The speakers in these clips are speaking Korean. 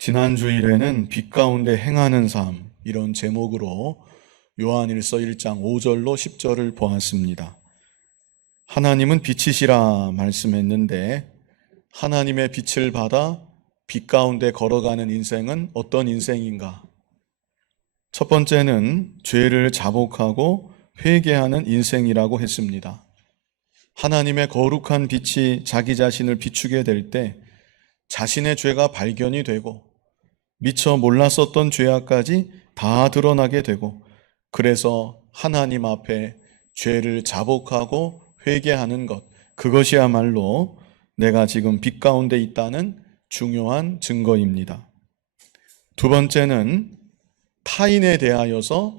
지난 주일에는 빛 가운데 행하는 삶, 이런 제목으로 요한일서 1장 5절로 10절을 보았습니다. 하나님은 빛이시라 말씀했는데 하나님의 빛을 받아 빛 가운데 걸어가는 인생은 어떤 인생인가? 첫 번째는 죄를 자복하고 회개하는 인생이라고 했습니다. 하나님의 거룩한 빛이 자기 자신을 비추게 될 때 자신의 죄가 발견이 되고 미처 몰랐었던 죄악까지 다 드러나게 되고, 그래서 하나님 앞에 죄를 자복하고 회개하는 것, 그것이야말로 내가 지금 빛 가운데 있다는 중요한 증거입니다. 두 번째는 타인에 대하여서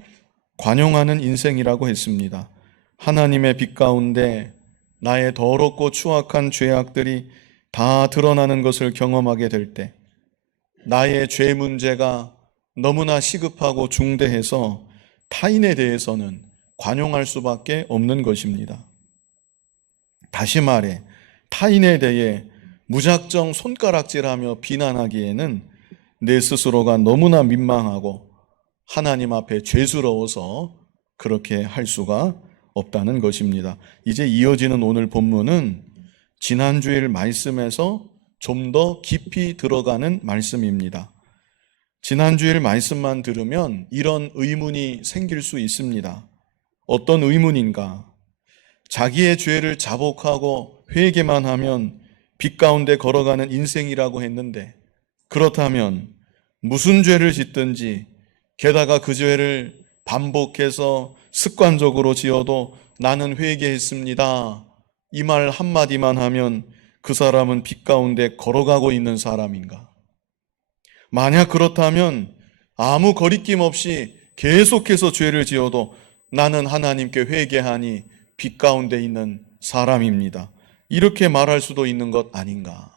관용하는 인생이라고 했습니다. 하나님의 빛 가운데 나의 더럽고 추악한 죄악들이 다 드러나는 것을 경험하게 될 때 나의 죄 문제가 너무나 시급하고 중대해서 타인에 대해서는 관용할 수밖에 없는 것입니다. 다시 말해 타인에 대해 무작정 손가락질하며 비난하기에는 내 스스로가 너무나 민망하고 하나님 앞에 죄스러워서 그렇게 할 수가 없다는 것입니다. 이제 이어지는 오늘 본문은 지난주일 말씀에서 좀 더 깊이 들어가는 말씀입니다. 지난주일 말씀만 들으면 이런 의문이 생길 수 있습니다. 어떤 의문인가? 자기의 죄를 자복하고 회개만 하면 빛 가운데 걸어가는 인생이라고 했는데, 그렇다면 무슨 죄를 짓든지, 게다가 그 죄를 반복해서 습관적으로 지어도 나는 회개했습니다, 이 말 한마디만 하면 그 사람은 빛 가운데 걸어가고 있는 사람인가? 만약 그렇다면 아무 거리낌 없이 계속해서 죄를 지어도 나는 하나님께 회개하니 빛 가운데 있는 사람입니다, 이렇게 말할 수도 있는 것 아닌가?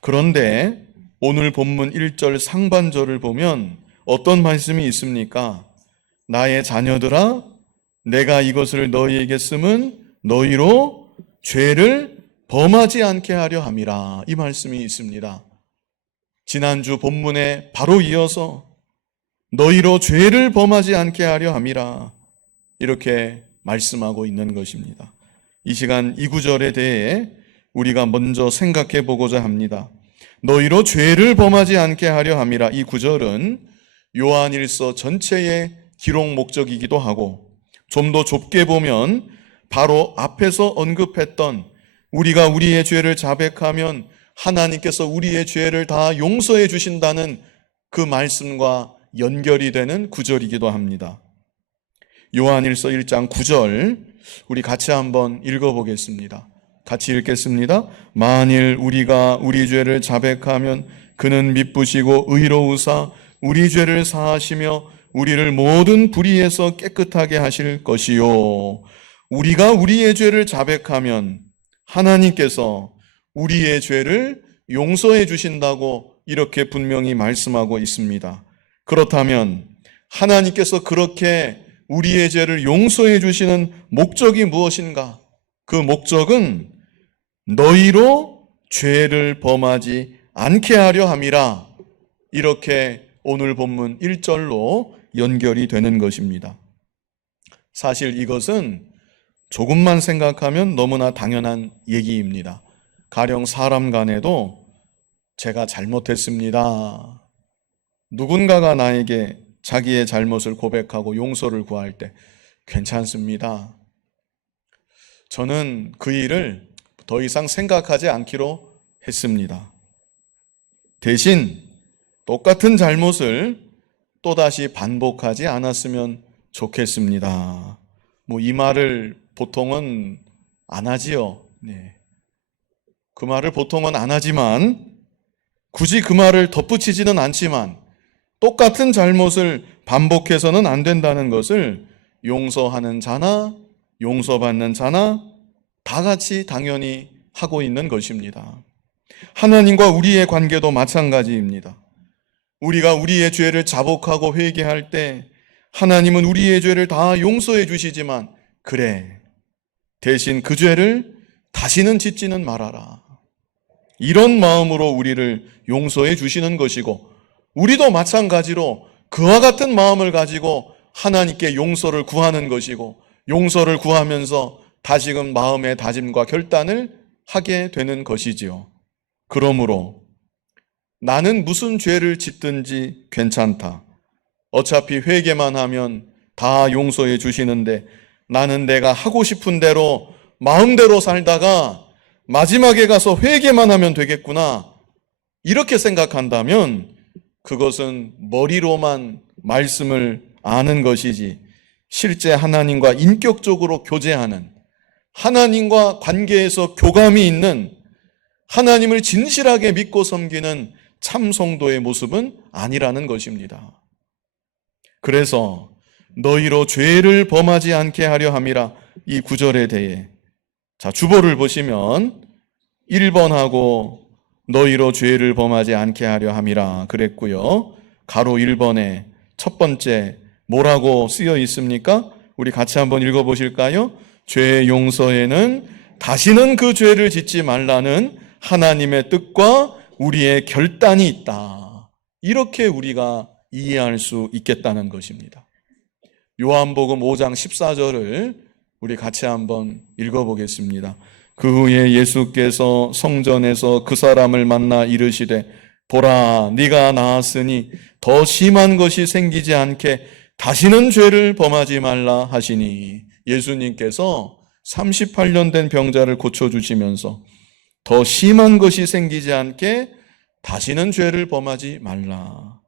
그런데 오늘 본문 1절 상반절을 보면 어떤 말씀이 있습니까? 나의 자녀들아, 내가 이것을 너희에게 쓰면 너희로 죄를 범하지 않게 하려 함이라, 이 말씀이 있습니다. 지난주 본문에 바로 이어서 너희로 죄를 범하지 않게 하려 함이라, 이렇게 말씀하고 있는 것입니다. 이 시간 이 구절에 대해 우리가 먼저 생각해 보고자 합니다. 너희로 죄를 범하지 않게 하려 함이라, 이 구절은 요한일서 전체의 기록 목적이기도 하고, 좀 더 좁게 보면 바로 앞에서 언급했던 우리가 우리의 죄를 자백하면 하나님께서 우리의 죄를 다 용서해 주신다는 그 말씀과 연결이 되는 구절이기도 합니다. 요한일서 1장 9절 우리 같이 한번 읽어보겠습니다. 같이 읽겠습니다. 만일 우리가 우리 죄를 자백하면 그는 미쁘시고 의로우사 우리 죄를 사하시며 우리를 모든 불의에서 깨끗하게 하실 것이요, 우리가 우리의 죄를 자백하면 하나님께서 우리의 죄를 용서해 주신다고 이렇게 분명히 말씀하고 있습니다. 그렇다면 하나님께서 그렇게 우리의 죄를 용서해 주시는 목적이 무엇인가? 그 목적은 너희로 죄를 범하지 않게 하려 함이라, 이렇게 오늘 본문 1절로 연결이 되는 것입니다. 사실 이것은 조금만 생각하면 너무나 당연한 얘기입니다. 가령 사람 간에도 제가 잘못했습니다, 누군가가 나에게 자기의 잘못을 고백하고 용서를 구할 때 괜찮습니다, 저는 그 일을 더 이상 생각하지 않기로 했습니다. 대신 똑같은 잘못을 또다시 반복하지 않았으면 좋겠습니다. 이 말을 보통은 안 하지요. 네. 그 말을 보통은 안 하지만, 굳이 그 말을 덧붙이지는 않지만 똑같은 잘못을 반복해서는 안 된다는 것을 용서하는 자나 용서받는 자나 다 같이 당연히 하고 있는 것입니다. 하나님과 우리의 관계도 마찬가지입니다. 우리가 우리의 죄를 자복하고 회개할 때 하나님은 우리의 죄를 다 용서해 주시지만, 그래, 대신 그 죄를 다시는 짓지는 말아라, 이런 마음으로 우리를 용서해 주시는 것이고, 우리도 마찬가지로 그와 같은 마음을 가지고 하나님께 용서를 구하는 것이고, 용서를 구하면서 다시금 마음의 다짐과 결단을 하게 되는 것이지요. 그러므로 나는 무슨 죄를 짓든지 괜찮다. 어차피 회개만 하면 다 용서해 주시는데 나는 내가 하고 싶은 대로 마음대로 살다가 마지막에 가서 회개만 하면 되겠구나, 이렇게 생각한다면 그것은 머리로만 말씀을 아는 것이지 실제 하나님과 인격적으로 교제하는, 하나님과 관계에서 교감이 있는, 하나님을 진실하게 믿고 섬기는 참 성도의 모습은 아니라는 것입니다. 그래서 너희로 죄를 범하지 않게 하려 함이라, 이 구절에 대해 주보를 보시면 1번하고 너희로 죄를 범하지 않게 하려 함이라 그랬고요. 가로 1번에 첫 번째 뭐라고 쓰여 있습니까? 우리 같이 한번 읽어보실까요? 죄 용서에는 다시는 그 죄를 짓지 말라는 하나님의 뜻과 우리의 결단이 있다. 이렇게 우리가 이해할 수 있겠다는 것입니다. 요한복음 5장 14절을 우리 같이 한번 읽어보겠습니다. 그 후에 예수께서 성전에서 그 사람을 만나 이르시되 보라, 네가 나았으니 더 심한 것이 생기지 않게 다시는 죄를 범하지 말라 하시니, 예수님께서 38년 된 병자를 고쳐주시면서 더 심한 것이 생기지 않게 다시는 죄를 범하지 말라.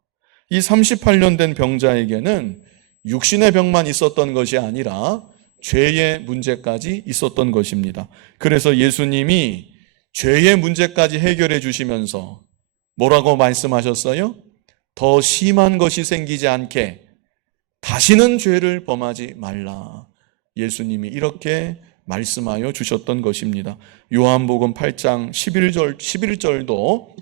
이 38년 된 병자에게는 육신의 병만 있었던 것이 아니라 죄의 문제까지 있었던 것입니다. 그래서 예수님이 죄의 문제까지 해결해 주시면서 뭐라고 말씀하셨어요? 더 심한 것이 생기지 않게 다시는 죄를 범하지 말라. 예수님이 이렇게 말씀하여 주셨던 것입니다. 요한복음 8장 11절도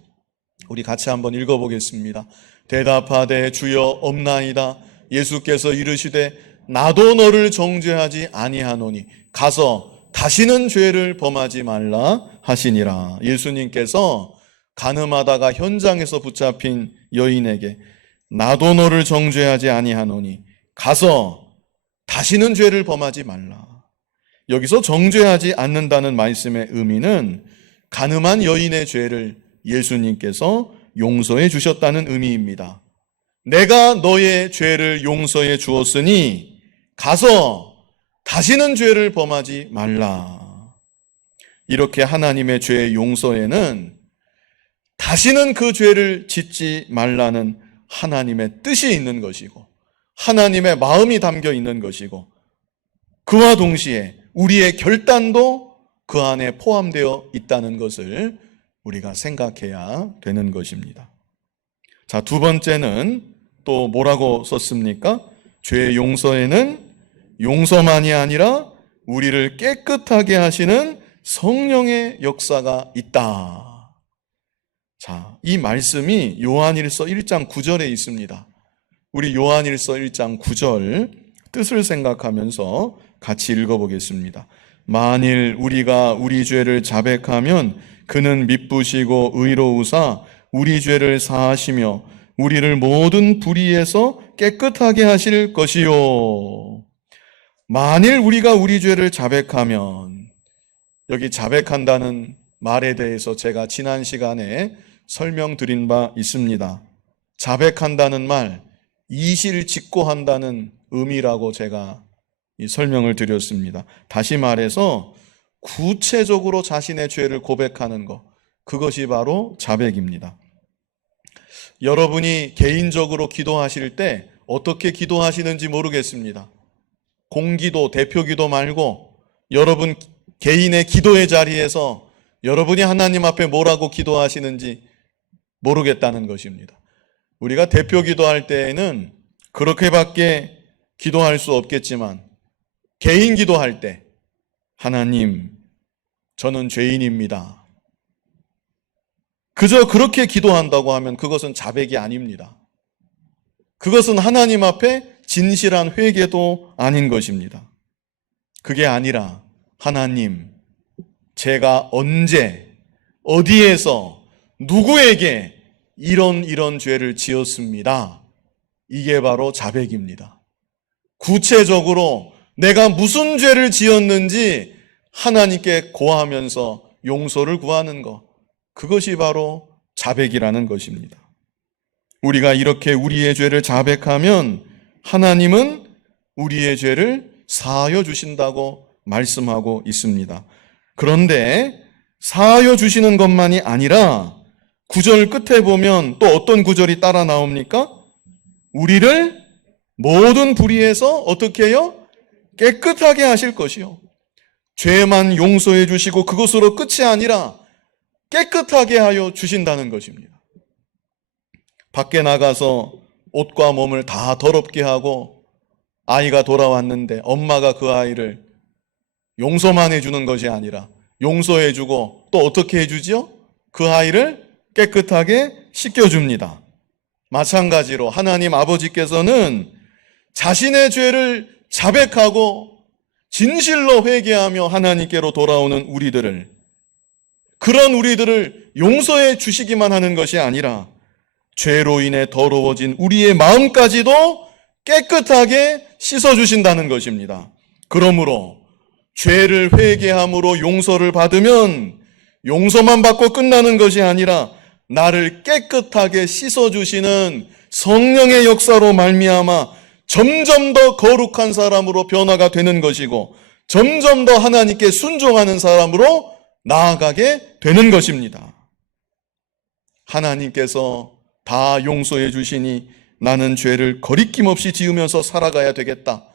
우리 같이 한번 읽어보겠습니다. 대답하되 주여 없나이다. 예수께서 이르시되 나도 너를 정죄하지 아니하노니 가서 다시는 죄를 범하지 말라 하시니라. 예수님께서 간음하다가 현장에서 붙잡힌 여인에게 나도 너를 정죄하지 아니하노니 가서 다시는 죄를 범하지 말라. 여기서 정죄하지 않는다는 말씀의 의미는 간음한 여인의 죄를 예수님께서 용서해 주셨다는 의미입니다. 내가 너의 죄를 용서해 주었으니 가서 다시는 죄를 범하지 말라. 이렇게 하나님의 죄 용서에는 다시는 그 죄를 짓지 말라는 하나님의 뜻이 있는 것이고 하나님의 마음이 담겨 있는 것이고, 그와 동시에 우리의 결단도 그 안에 포함되어 있다는 것을 우리가 생각해야 되는 것입니다. 자, 두 번째는 또 뭐라고 썼습니까? 죄 용서에는 용서만이 아니라 우리를 깨끗하게 하시는 성령의 역사가 있다. 자, 이 말씀이 요한일서 1장 9절에 있습니다. 우리 요한일서 1장 9절 뜻을 생각하면서 같이 읽어보겠습니다. 만일 우리가 우리 죄를 자백하면 그는 미쁘시고 의로우사 우리 죄를 사하시며 우리를 모든 불의에서 깨끗하게 하실 것이요. 만일 우리가 우리 죄를 자백하면, 여기 자백한다는 말에 대해서 제가 지난 시간에 설명드린 바 있습니다. 자백한다는 말, 이실직고한다는 의미라고 제가 설명을 드렸습니다. 다시 말해서 구체적으로 자신의 죄를 고백하는 것, 그것이 바로 자백입니다. 여러분이 개인적으로 기도하실 때 어떻게 기도하시는지 모르겠습니다. 공기도, 대표기도 말고 여러분 개인의 기도의 자리에서 여러분이 하나님 앞에 뭐라고 기도하시는지 모르겠다는 것입니다. 우리가 대표 기도할 때에는 그렇게밖에 기도할 수 없겠지만, 개인 기도할 때 하나님, 저는 죄인입니다. 그저 그렇게 기도한다고 하면 그것은 자백이 아닙니다. 그것은 하나님 앞에 진실한 회개도 아닌 것입니다. 그게 아니라 하나님, 제가 언제 어디에서 누구에게 이런 죄를 지었습니다. 이게 바로 자백입니다. 구체적으로 내가 무슨 죄를 지었는지 하나님께 고하면서 용서를 구하는 것, 그것이 바로 자백이라는 것입니다. 우리가 이렇게 우리의 죄를 자백하면 하나님은 우리의 죄를 사하여 주신다고 말씀하고 있습니다. 그런데 사하여 주시는 것만이 아니라 9절 끝에 보면 또 어떤 구절이 따라 나옵니까? 우리를 모든 불의에서 어떻게 해요? 깨끗하게 하실 것이요. 죄만 용서해 주시고 그것으로 끝이 아니라 깨끗하게 하여 주신다는 것입니다. 밖에 나가서 옷과 몸을 다 더럽게 하고 아이가 돌아왔는데 엄마가 그 아이를 용서만 해주는 것이 아니라 용서해주고 또 어떻게 해주지요? 그 아이를 깨끗하게 씻겨줍니다. 마찬가지로 하나님 아버지께서는 자신의 죄를 자백하고 진실로 회개하며 하나님께로 돌아오는 우리들을, 그런 우리들을 용서해 주시기만 하는 것이 아니라 죄로 인해 더러워진 우리의 마음까지도 깨끗하게 씻어주신다는 것입니다. 그러므로 죄를 회개함으로 용서를 받으면 용서만 받고 끝나는 것이 아니라 나를 깨끗하게 씻어주시는 성령의 역사로 말미암아 점점 더 거룩한 사람으로 변화가 되는 것이고 점점 더 하나님께 순종하는 사람으로 나아가게 되는 것입니다. 하나님께서 다 용서해 주시니 나는 죄를 거리낌 없이 지으면서 살아가야 되겠다.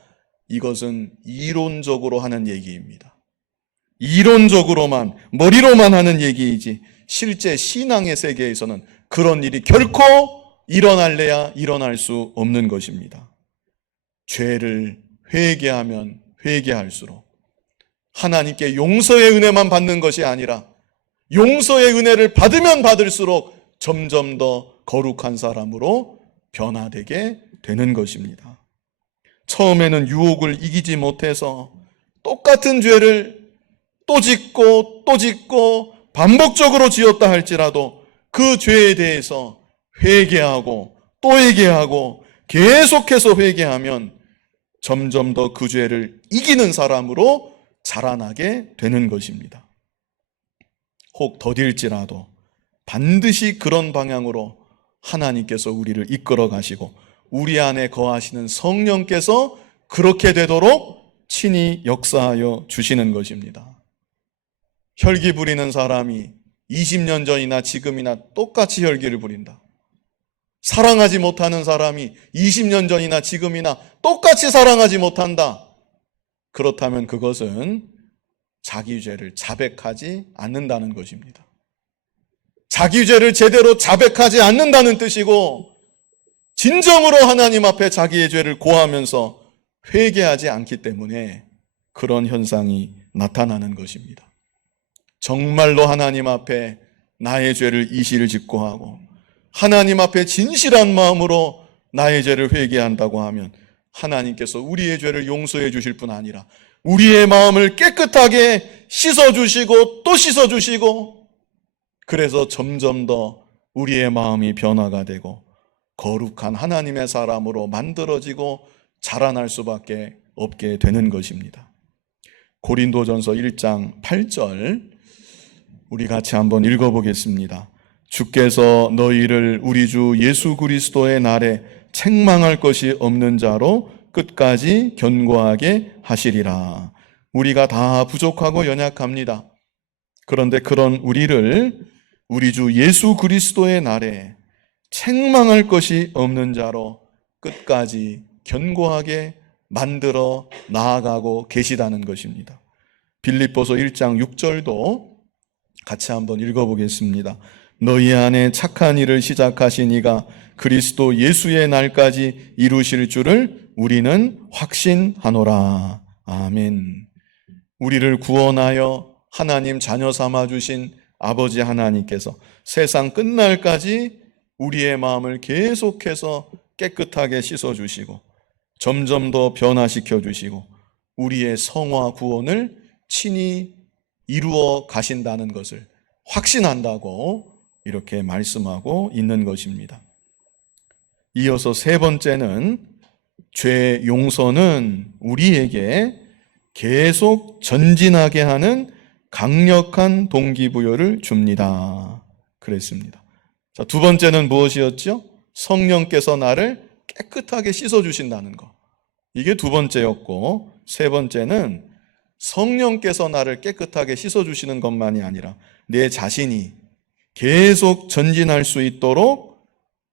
이것은 이론적으로 하는 얘기입니다. 이론적으로만, 머리로만 하는 얘기이지 실제 신앙의 세계에서는 그런 일이 결코 일어날래야 일어날 수 없는 것입니다. 죄를 회개하면 회개할수록 하나님께 용서의 은혜만 받는 것이 아니라 용서의 은혜를 받으면 받을수록 점점 더 거룩한 사람으로 변화되게 되는 것입니다. 처음에는 유혹을 이기지 못해서 똑같은 죄를 또 짓고 또 짓고 반복적으로 지었다 할지라도 그 죄에 대해서 회개하고 또 회개하고 계속해서 회개하면 점점 더 그 죄를 이기는 사람으로 자라나게 되는 것입니다. 혹 더딜지라도 반드시 그런 방향으로 하나님께서 우리를 이끌어 가시고 우리 안에 거하시는 성령께서 그렇게 되도록 친히 역사하여 주시는 것입니다. 혈기 부리는 사람이 20년 전이나 지금이나 똑같이 혈기를 부린다. 사랑하지 못하는 사람이 20년 전이나 지금이나 똑같이 사랑하지 못한다. 그렇다면 그것은 자기 죄를 자백하지 않는다는 것입니다. 자기 죄를 제대로 자백하지 않는다는 뜻이고 진정으로 하나님 앞에 자기의 죄를 고하면서 회개하지 않기 때문에 그런 현상이 나타나는 것입니다. 정말로 하나님 앞에 나의 죄를 이실직고 하고 하나님 앞에 진실한 마음으로 나의 죄를 회개한다고 하면 하나님께서 우리의 죄를 용서해 주실 뿐 아니라 우리의 마음을 깨끗하게 씻어주시고 또 씻어주시고 그래서 점점 더 우리의 마음이 변화가 되고 거룩한 하나님의 사람으로 만들어지고 자라날 수밖에 없게 되는 것입니다. 고린도전서 1장 8절 우리 같이 한번 읽어보겠습니다. 주께서 너희를 우리 주 예수 그리스도의 날에 책망할 것이 없는 자로 끝까지 견고하게 하시리라. 우리가 다 부족하고 연약합니다. 그런데 그런 우리를 우리 주 예수 그리스도의 날에 책망할 것이 없는 자로 끝까지 견고하게 만들어 나아가고 계시다는 것입니다. 빌립보서 1장 6절도 같이 한번 읽어보겠습니다. 너희 안에 착한 일을 시작하신 이가 그리스도 예수의 날까지 이루실 줄을 우리는 확신하노라. 아멘. 우리를 구원하여 하나님 자녀 삼아 주신 아버지 하나님께서 세상 끝날까지 우리의 마음을 계속해서 깨끗하게 씻어주시고 점점 더 변화시켜 주시고 우리의 성화 구원을 친히 이루어 가신다는 것을 확신한다고 이렇게 말씀하고 있는 것입니다. 이어서 세 번째는 죄 용서는 우리에게 계속 전진하게 하는 강력한 동기부여를 줍니다. 그랬습니다. 자, 두 번째는 무엇이었죠? 성령께서 나를 깨끗하게 씻어주신다는 것. 이게 두 번째였고, 세 번째는 성령께서 나를 깨끗하게 씻어주시는 것만이 아니라 내 자신이 계속 전진할 수 있도록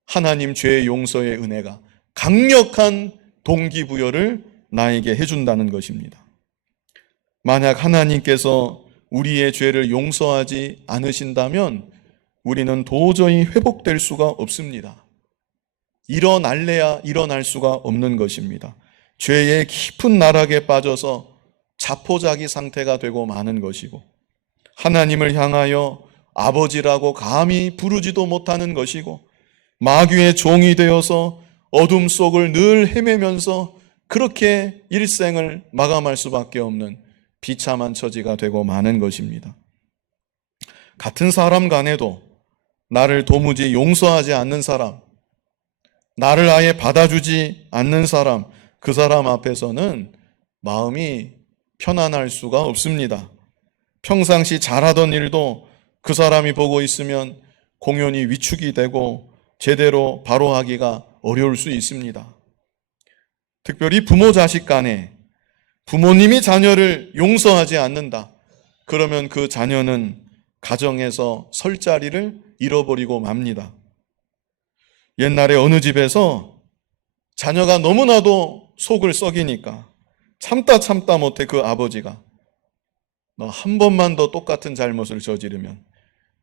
하나님 죄 용서의 은혜가 강력한 동기부여를 나에게 해준다는 것입니다. 만약 하나님께서 우리의 죄를 용서하지 않으신다면 우리는 도저히 회복될 수가 없습니다. 일어날래야 일어날 수가 없는 것입니다. 죄의 깊은 나락에 빠져서 자포자기 상태가 되고 마는 것이고, 하나님을 향하여 아버지라고 감히 부르지도 못하는 것이고, 마귀의 종이 되어서 어둠 속을 늘 헤매면서 그렇게 일생을 마감할 수밖에 없는 비참한 처지가 되고 마는 것입니다. 같은 사람 간에도 나를 도무지 용서하지 않는 사람, 나를 아예 받아주지 않는 사람, 그 사람 앞에서는 마음이 편안할 수가 없습니다. 평상시 잘하던 일도 그 사람이 보고 있으면 공연히 위축이 되고 제대로 바로 하기가 어려울 수 있습니다. 특별히 부모 자식 간에 부모님이 자녀를 용서하지 않는다. 그러면 그 자녀는 가정에서 설 자리를 잃어버리고 맙니다. 옛날에 어느 집에서 자녀가 너무나도 속을 썩이니까 참다 못해 그 아버지가 너 한 번만 더 똑같은 잘못을 저지르면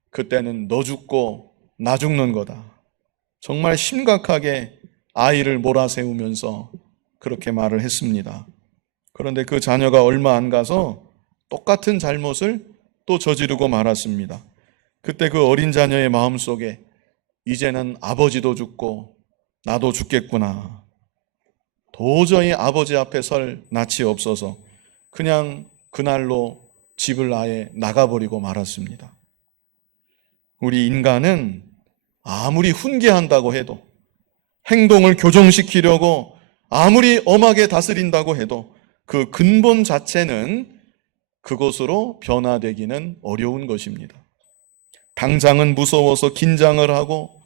그때는 너 죽고 나 죽는 거다. 정말 심각하게 아이를 몰아세우면서 그렇게 말을 했습니다. 그런데 그 자녀가 얼마 안 가서 똑같은 잘못을 또 저지르고 말았습니다. 그때 그 어린 자녀의 마음속에 이제는 아버지도 죽고 나도 죽겠구나. 도저히 아버지 앞에 설 낯이 없어서 그냥 그날로 집을 아예 나가버리고 말았습니다. 우리 인간은 아무리 훈계한다고 해도, 행동을 교정시키려고 아무리 엄하게 다스린다고 해도 그 근본 자체는 그것으로 변화되기는 어려운 것입니다. 당장은 무서워서 긴장을 하고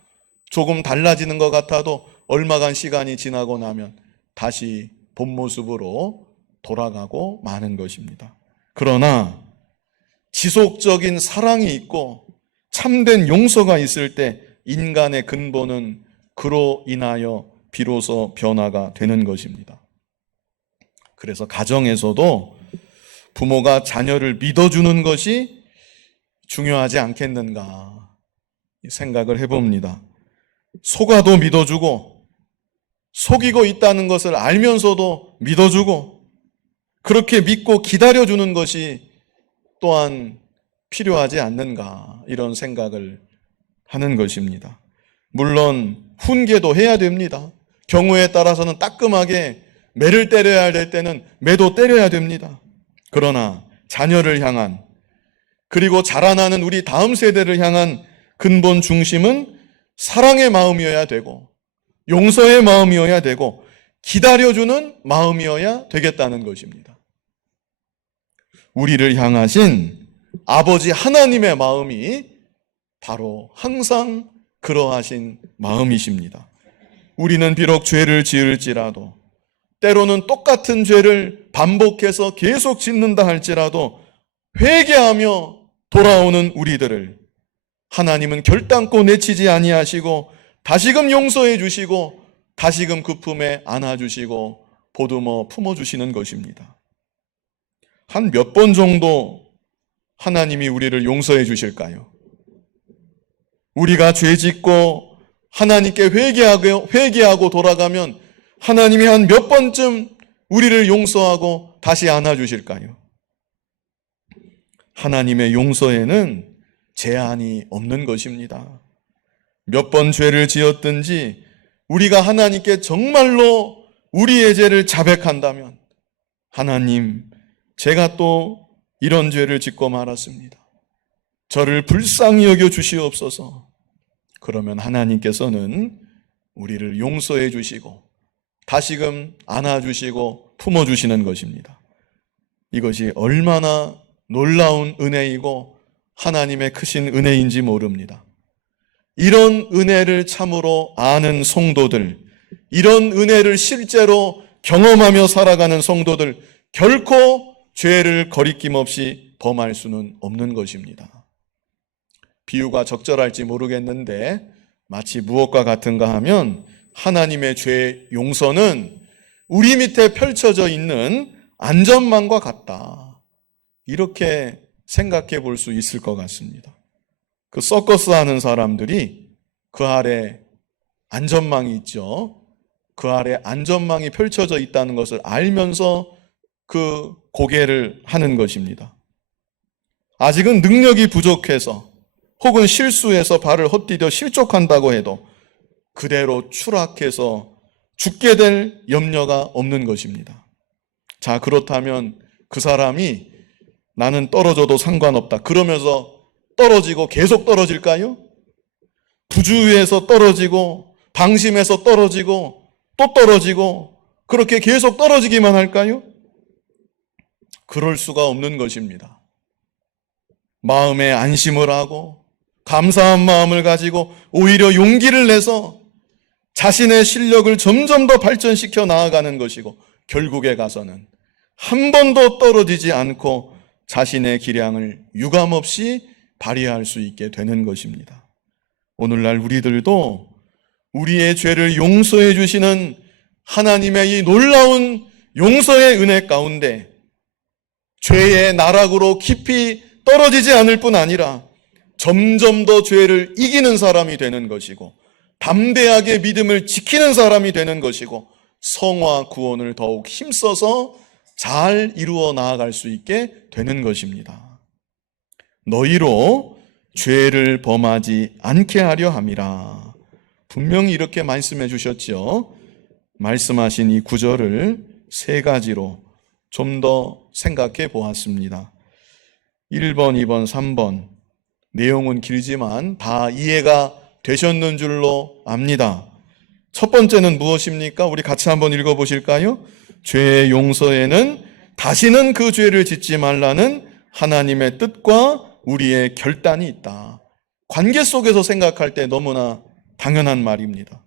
조금 달라지는 것 같아도 얼마간 시간이 지나고 나면 다시 본 모습으로 돌아가고 마는 것입니다. 그러나 지속적인 사랑이 있고 참된 용서가 있을 때 인간의 근본은 그로 인하여 비로소 변화가 되는 것입니다. 그래서 가정에서도 부모가 자녀를 믿어주는 것이 중요하지 않겠는가 생각을 해봅니다. 속아도 믿어주고 속이고 있다는 것을 알면서도 믿어주고 그렇게 믿고 기다려주는 것이 또한 필요하지 않는가 이런 생각을 하는 것입니다. 물론 훈계도 해야 됩니다. 경우에 따라서는 따끔하게 매를 때려야 될 때는 매도 때려야 됩니다. 그러나 자녀를 향한 그리고 자라나는 우리 다음 세대를 향한 근본 중심은 사랑의 마음이어야 되고 용서의 마음이어야 되고 기다려주는 마음이어야 되겠다는 것입니다. 우리를 향하신 아버지 하나님의 마음이 바로 항상 그러하신 마음이십니다. 우리는 비록 죄를 지을지라도 때로는 똑같은 죄를 반복해서 계속 짓는다 할지라도 회개하며 돌아오는 우리들을 하나님은 결단코 내치지 아니하시고 다시금 용서해 주시고 다시금 그 품에 안아주시고 보듬어 품어주시는 것입니다. 한 몇 번 정도 하나님이 우리를 용서해 주실까요? 우리가 죄 짓고 하나님께 회개하고 돌아가면 하나님이 한 몇 번쯤 우리를 용서하고 다시 안아주실까요? 하나님의 용서에는 제한이 없는 것입니다. 몇 번 죄를 지었든지 우리가 하나님께 정말로 우리의 죄를 자백한다면 하나님, 제가 또 이런 죄를 짓고 말았습니다. 저를 불쌍히 여겨 주시옵소서. 그러면 하나님께서는 우리를 용서해 주시고 다시금 안아주시고 품어주시는 것입니다. 이것이 얼마나 놀라운 은혜이고 하나님의 크신 은혜인지 모릅니다. 이런 은혜를 참으로 아는 성도들, 이런 은혜를 실제로 경험하며 살아가는 성도들, 결코 죄를 거리낌 없이 범할 수는 없는 것입니다. 비유가 적절할지 모르겠는데 마치 무엇과 같은가 하면 하나님의 죄 용서는 우리 밑에 펼쳐져 있는 안전망과 같다. 이렇게 생각해 볼 수 있을 것 같습니다. 그 서커스 하는 사람들이 그 아래 안전망이 있죠. 그 아래 안전망이 펼쳐져 있다는 것을 알면서 그 고개를 하는 것입니다. 아직은 능력이 부족해서 혹은 실수해서 발을 헛디뎌 실족한다고 해도 그대로 추락해서 죽게 될 염려가 없는 것입니다. 자, 그렇다면 그 사람이 나는 떨어져도 상관없다 그러면서 떨어지고 계속 떨어질까요? 부주의해서 떨어지고 방심해서 떨어지고 또 떨어지고 그렇게 계속 떨어지기만 할까요? 그럴 수가 없는 것입니다. 마음에 안심을 하고 감사한 마음을 가지고 오히려 용기를 내서 자신의 실력을 점점 더 발전시켜 나아가는 것이고 결국에 가서는 한 번도 떨어지지 않고 자신의 기량을 유감없이 발휘할 수 있게 되는 것입니다. 오늘날 우리들도 우리의 죄를 용서해 주시는 하나님의 이 놀라운 용서의 은혜 가운데 죄의 나락으로 깊이 떨어지지 않을 뿐 아니라 점점 더 죄를 이기는 사람이 되는 것이고 담대하게 믿음을 지키는 사람이 되는 것이고 성화 구원을 더욱 힘써서 잘 이루어 나아갈 수 있게 되는 것입니다. 너희로 죄를 범하지 않게 하려 함이라. 분명히 이렇게 말씀해 주셨죠. 말씀하신 이 구절을 세 가지로 좀 더 생각해 보았습니다. 1번, 2번, 3번 내용은 길지만 다 이해가 되셨는 줄로 압니다. 첫 번째는 무엇입니까? 우리 같이 한번 읽어보실까요? 죄의 용서에는 다시는 그 죄를 짓지 말라는 하나님의 뜻과 우리의 결단이 있다. 관계 속에서 생각할 때 너무나 당연한 말입니다.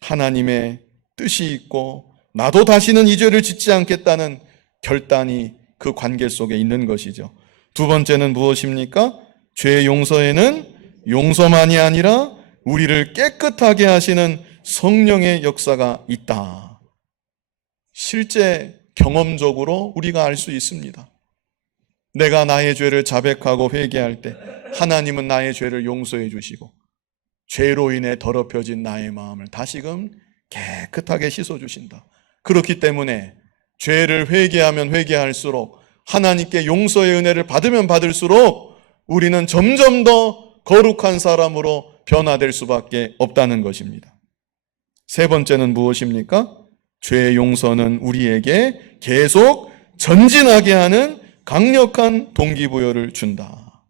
하나님의 뜻이 있고 나도 다시는 이 죄를 짓지 않겠다는 결단이 그 관계 속에 있는 것이죠. 두 번째는 무엇입니까? 죄의 용서에는 용서만이 아니라 우리를 깨끗하게 하시는 성령의 역사가 있다. 실제 경험적으로 우리가 알 수 있습니다. 내가 나의 죄를 자백하고 회개할 때 하나님은 나의 죄를 용서해 주시고 죄로 인해 더럽혀진 나의 마음을 다시금 깨끗하게 씻어 주신다. 그렇기 때문에 죄를 회개하면 회개할수록 하나님께 용서의 은혜를 받으면 받을수록 우리는 점점 더 거룩한 사람으로 변화될 수밖에 없다는 것입니다. 세 번째는 무엇입니까? 죄의 용서는 우리에게 계속 전진하게 하는 강력한 동기부여를 준다.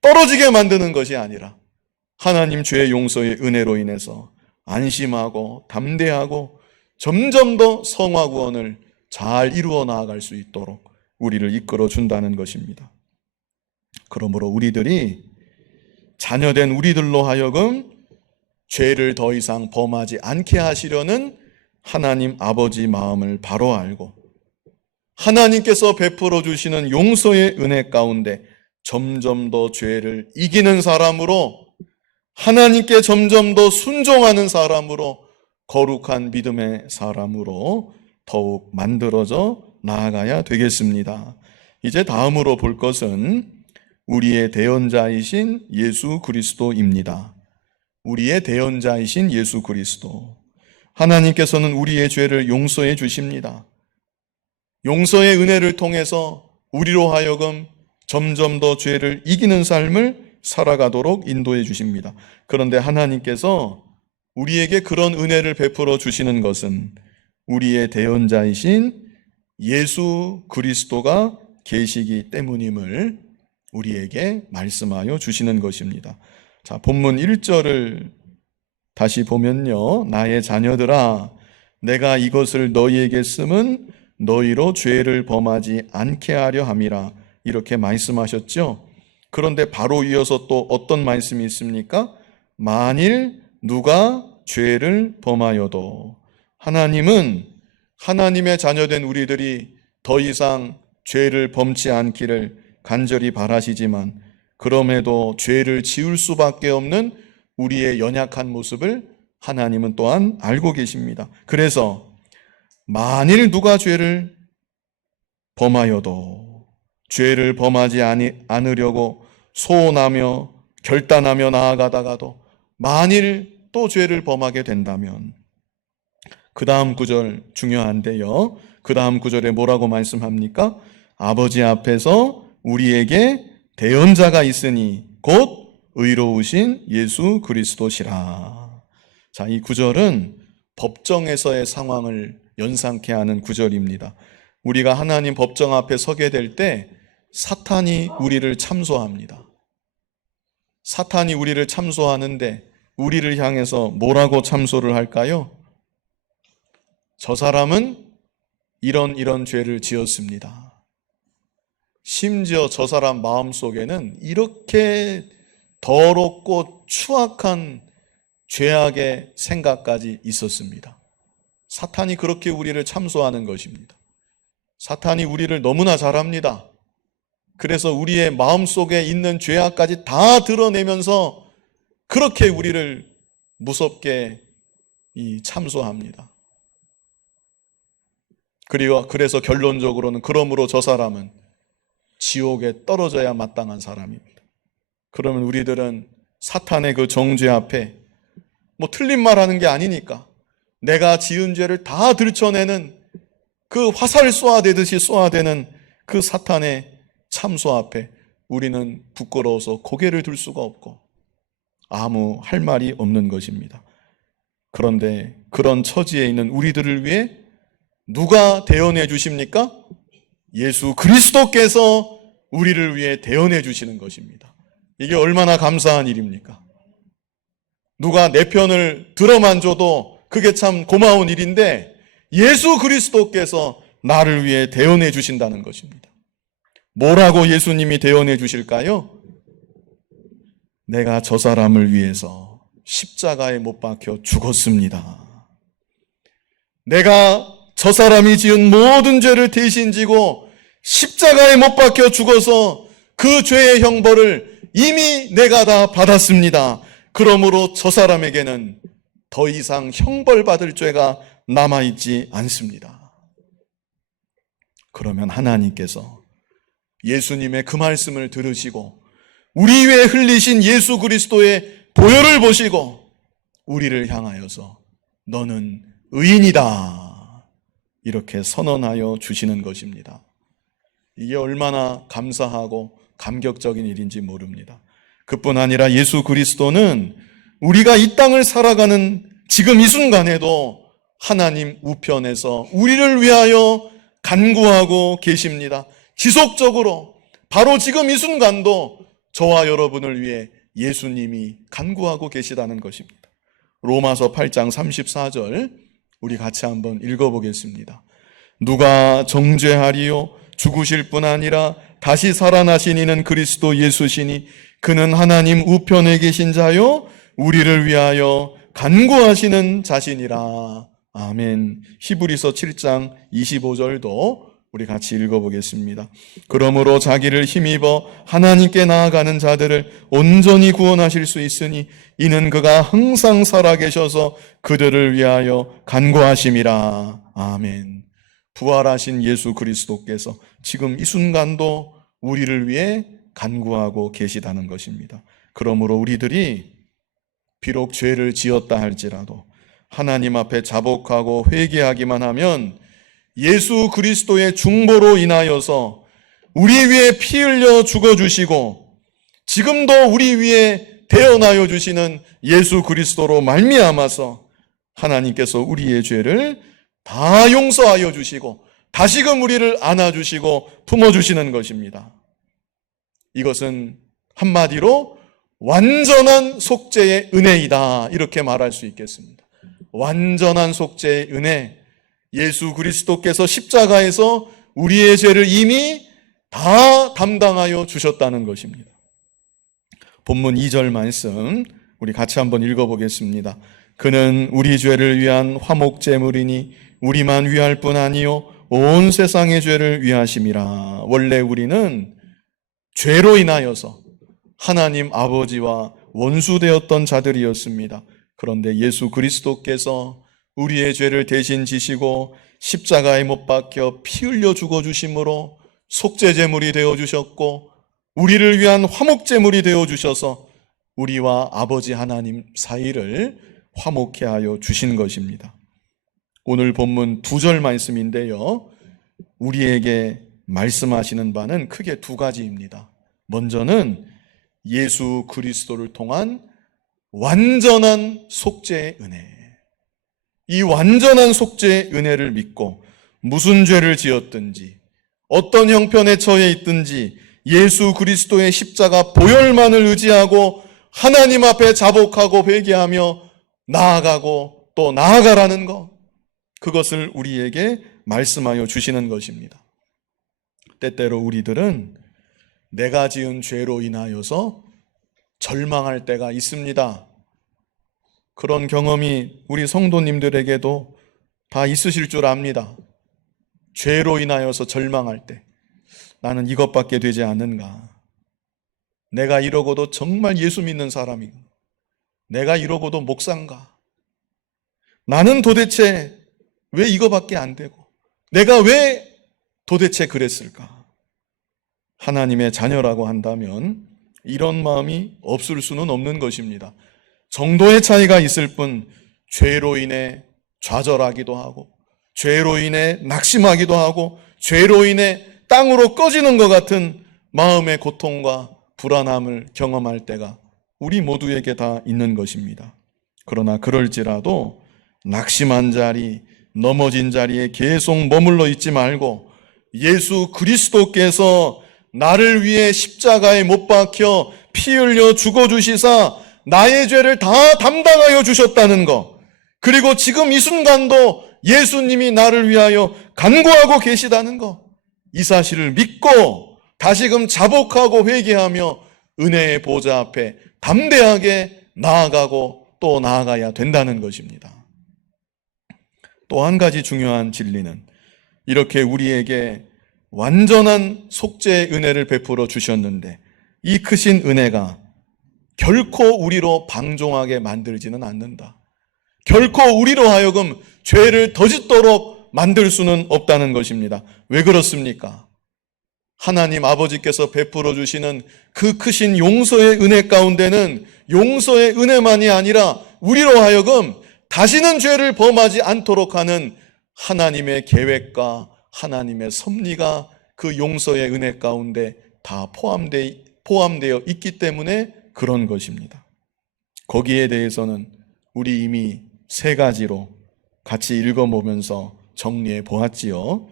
떨어지게 만드는 것이 아니라 하나님 죄의 용서의 은혜로 인해서 안심하고 담대하고 점점 더 성화 구원을 잘 이루어 나아갈 수 있도록 우리를 이끌어 준다는 것입니다. 그러므로 우리들이 자녀된 우리들로 하여금 죄를 더 이상 범하지 않게 하시려는 하나님 아버지 마음을 바로 알고 하나님께서 베풀어 주시는 용서의 은혜 가운데 점점 더 죄를 이기는 사람으로 하나님께 점점 더 순종하는 사람으로 거룩한 믿음의 사람으로 더욱 만들어져 나아가야 되겠습니다. 이제 다음으로 볼 것은 우리의 대언자이신 예수 그리스도입니다. 우리의 대언자이신 예수 그리스도. 하나님께서는 우리의 죄를 용서해 주십니다. 용서의 은혜를 통해서 우리로 하여금 점점 더 죄를 이기는 삶을 살아가도록 인도해 주십니다. 그런데 하나님께서 우리에게 그런 은혜를 베풀어 주시는 것은 우리의 대언자이신 예수 그리스도가 계시기 때문임을 우리에게 말씀하여 주시는 것입니다. 자, 본문 1절을 다시 보면요. 나의 자녀들아, 내가 이것을 너희에게 쓰면 너희로 죄를 범하지 않게 하려 함이라. 이렇게 말씀하셨죠. 그런데 바로 이어서 또 어떤 말씀이 있습니까? 만일 누가 죄를 범하여도. 하나님은 하나님의 자녀된 우리들이 더 이상 죄를 범치 않기를 간절히 바라시지만, 그럼에도 죄를 지을 수밖에 없는 우리의 연약한 모습을 하나님은 또한 알고 계십니다. 그래서 만일 누가 죄를 범하여도, 죄를 범하지 않으려고 소원하며 결단하며 나아가다가도 만일 또 죄를 범하게 된다면, 그 다음 구절 중요한데요. 그 다음 구절에 뭐라고 말씀합니까? 아버지 앞에서 우리에게 대언자가 있으니 곧 의로우신 예수 그리스도시라. 자, 이 구절은 법정에서의 상황을 연상케 하는 구절입니다. 우리가 하나님 법정 앞에 서게 될 때 사탄이 우리를 참소합니다. 사탄이 우리를 참소하는데 우리를 향해서 뭐라고 참소를 할까요? 저 사람은 이런 죄를 지었습니다. 심지어 저 사람 마음속에는 이렇게 더럽고 추악한 죄악의 생각까지 있었습니다. 사탄이 그렇게 우리를 참소하는 것입니다. 사탄이 우리를 너무나 잘 압니다. 그래서 우리의 마음속에 있는 죄악까지 다 드러내면서 그렇게 우리를 무섭게 참소합니다. 그래서 결론적으로는 그러므로 저 사람은 지옥에 떨어져야 마땅한 사람입니다. 그러면 우리들은 사탄의 그 정죄 앞에 틀린 말 하는 게 아니니까 내가 지은 죄를 다 들춰내는 그 화살 쏘아대듯이 쏘아대는 그 사탄의 참소 앞에 우리는 부끄러워서 고개를 들 수가 없고 아무 할 말이 없는 것입니다. 그런데 그런 처지에 있는 우리들을 위해 누가 대언해 주십니까? 예수 그리스도께서 우리를 위해 대언해 주시는 것입니다. 이게 얼마나 감사한 일입니까? 누가 내 편을 들어만 줘도 그게 참 고마운 일인데 예수 그리스도께서 나를 위해 대언해 주신다는 것입니다. 뭐라고 예수님이 대언해 주실까요? 내가 저 사람을 위해서 십자가에 못 박혀 죽었습니다. 내가 저 사람이 지은 모든 죄를 대신 지고 십자가에 못 박혀 죽어서 그 죄의 형벌을 이미 내가 다 받았습니다. 그러므로 저 사람에게는 더 이상 형벌받을 죄가 남아있지 않습니다. 그러면 하나님께서 예수님의 그 말씀을 들으시고 우리 위에 흘리신 예수 그리스도의 보혈을 보시고 우리를 향하여서 너는 의인이다 이렇게 선언하여 주시는 것입니다. 이게 얼마나 감사하고 감격적인 일인지 모릅니다. 그뿐 아니라 예수 그리스도는 우리가 이 땅을 살아가는 지금 이 순간에도 하나님 우편에서 우리를 위하여 간구하고 계십니다. 지속적으로 바로 지금 이 순간도 저와 여러분을 위해 예수님이 간구하고 계시다는 것입니다. 로마서 8장 34절 우리 같이 한번 읽어보겠습니다. 누가 정죄하리요? 죽으실 뿐 아니라 다시 살아나신 이는 그리스도 예수시니 그는 하나님 우편에 계신 자요 우리를 위하여 간구하시는 자신이라. 아멘. 히브리서 7장 25절도 우리 같이 읽어보겠습니다. 그러므로 자기를 힘입어 하나님께 나아가는 자들을 온전히 구원하실 수 있으니 이는 그가 항상 살아계셔서 그들을 위하여 간구하심이라. 아멘. 부활하신 예수 그리스도께서 지금 이 순간도 우리를 위해 간구하고 계시다는 것입니다. 그러므로 우리들이 비록 죄를 지었다 할지라도 하나님 앞에 자복하고 회개하기만 하면 예수 그리스도의 중보로 인하여서 우리 위에 피 흘려 죽어주시고 지금도 우리 위에 대언하여 주시는 예수 그리스도로 말미암아서 하나님께서 우리의 죄를 다 용서하여 주시고 다시금 우리를 안아주시고 품어주시는 것입니다. 이것은 한마디로 완전한 속죄의 은혜이다, 이렇게 말할 수 있겠습니다. 완전한 속죄의 은혜, 예수 그리스도께서 십자가에서 우리의 죄를 이미 다 담당하여 주셨다는 것입니다. 본문 2절 말씀 우리 같이 한번 읽어보겠습니다. 그는 우리 죄를 위한 화목제물이니 우리만 위할 뿐 아니요 온 세상의 죄를 위하심이라. 원래 우리는 죄로 인하여서 하나님 아버지와 원수되었던 자들이었습니다. 그런데 예수 그리스도께서 우리의 죄를 대신 지시고 십자가에 못 박혀 피 흘려 죽어주심으로 속죄제물이 되어주셨고 우리를 위한 화목제물이 되어주셔서 우리와 아버지 하나님 사이를 화목케 하여 주신 것입니다. 오늘 본문 2절 말씀인데요, 우리에게 말씀하시는 바는 크게 두 가지입니다. 먼저는 예수 그리스도를 통한 완전한 속죄의 은혜, 이 완전한 속죄의 은혜를 믿고 무슨 죄를 지었든지 어떤 형편에 처해 있든지 예수 그리스도의 십자가 보혈만을 의지하고 하나님 앞에 자복하고 회개하며 나아가고 또 나아가라는 것, 그것을 우리에게 말씀하여 주시는 것입니다. 때때로 우리들은 내가 지은 죄로 인하여서 절망할 때가 있습니다. 그런 경험이 우리 성도님들에게도 다 있으실 줄 압니다. 죄로 인하여서 절망할 때 나는 이것밖에 되지 않는가? 내가 이러고도 정말 예수 믿는 사람인가? 내가 이러고도 목사인가? 나는 도대체 왜 이거밖에 안 되고 내가 왜 도대체 그랬을까? 하나님의 자녀라고 한다면 이런 마음이 없을 수는 없는 것입니다. 정도의 차이가 있을 뿐 죄로 인해 좌절하기도 하고 죄로 인해 낙심하기도 하고 죄로 인해 땅으로 꺼지는 것 같은 마음의 고통과 불안함을 경험할 때가 우리 모두에게 다 있는 것입니다. 그러나 그럴지라도 낙심한 자리, 넘어진 자리에 계속 머물러 있지 말고 예수 그리스도께서 나를 위해 십자가에 못 박혀 피 흘려 죽어주시사 나의 죄를 다 담당하여 주셨다는 것, 그리고 지금 이 순간도 예수님이 나를 위하여 간구하고 계시다는 것, 이 사실을 믿고 다시금 자복하고 회개하며 은혜의 보좌 앞에 담대하게 나아가고 또 나아가야 된다는 것입니다. 또 한 가지 중요한 진리는 이렇게 우리에게 완전한 속죄의 은혜를 베풀어 주셨는데 이 크신 은혜가 결코 우리로 방종하게 만들지는 않는다. 결코 우리로 하여금 죄를 더 짓도록 만들 수는 없다는 것입니다. 왜 그렇습니까? 하나님 아버지께서 베풀어 주시는 그 크신 용서의 은혜 가운데는 용서의 은혜만이 아니라 우리로 하여금 다시는 죄를 범하지 않도록 하는 하나님의 계획과 하나님의 섭리가 그 용서의 은혜 가운데 다 포함되어 있기 때문에 그런 것입니다. 거기에 대해서는 우리 이미 3가지로 같이 읽어보면서 정리해 보았지요.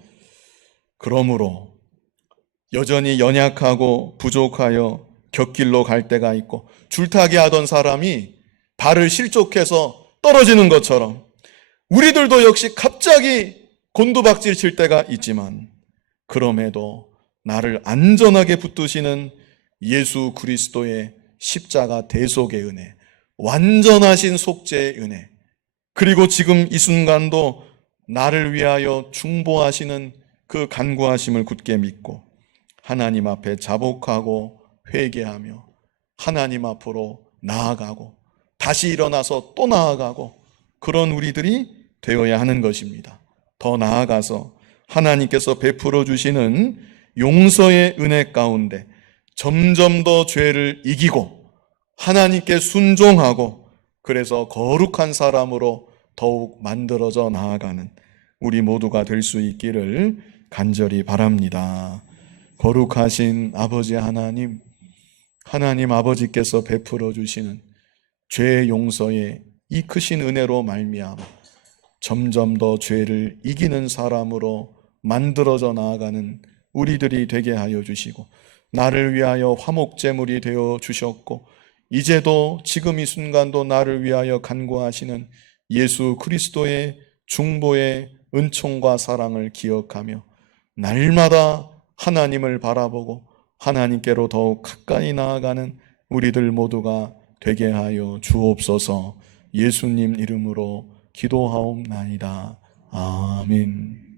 그러므로 여전히 연약하고 부족하여 곁길로 갈 때가 있고 줄타기 하던 사람이 발을 실족해서 떨어지는 것처럼 우리들도 역시 갑자기 곤두박질 칠 때가 있지만 그럼에도 나를 안전하게 붙드시는 예수 그리스도의 십자가 대속의 은혜, 완전하신 속죄의 은혜, 그리고 지금 이 순간도 나를 위하여 중보하시는 그 간구하심을 굳게 믿고 하나님 앞에 자복하고 회개하며 하나님 앞으로 나아가고 다시 일어나서 또 나아가고 그런 우리들이 되어야 하는 것입니다. 더 나아가서 하나님께서 베풀어 주시는 용서의 은혜 가운데 점점 더 죄를 이기고 하나님께 순종하고 그래서 거룩한 사람으로 더욱 만들어져 나아가는 우리 모두가 될 수 있기를 간절히 바랍니다. 거룩하신 아버지 하나님, 하나님 아버지께서 베풀어 주시는 죄 용서의 이 크신 은혜로 말미암아 점점 더 죄를 이기는 사람으로 만들어져 나아가는 우리들이 되게 하여 주시고 나를 위하여 화목제물이 되어 주셨고 이제도 지금 이 순간도 나를 위하여 간구하시는 예수 그리스도의 중보의 은총과 사랑을 기억하며 날마다 하나님을 바라보고 하나님께로 더욱 가까이 나아가는 우리들 모두가 되게 하여 주옵소서. 예수님 이름으로 기도하옵나이다. 아멘.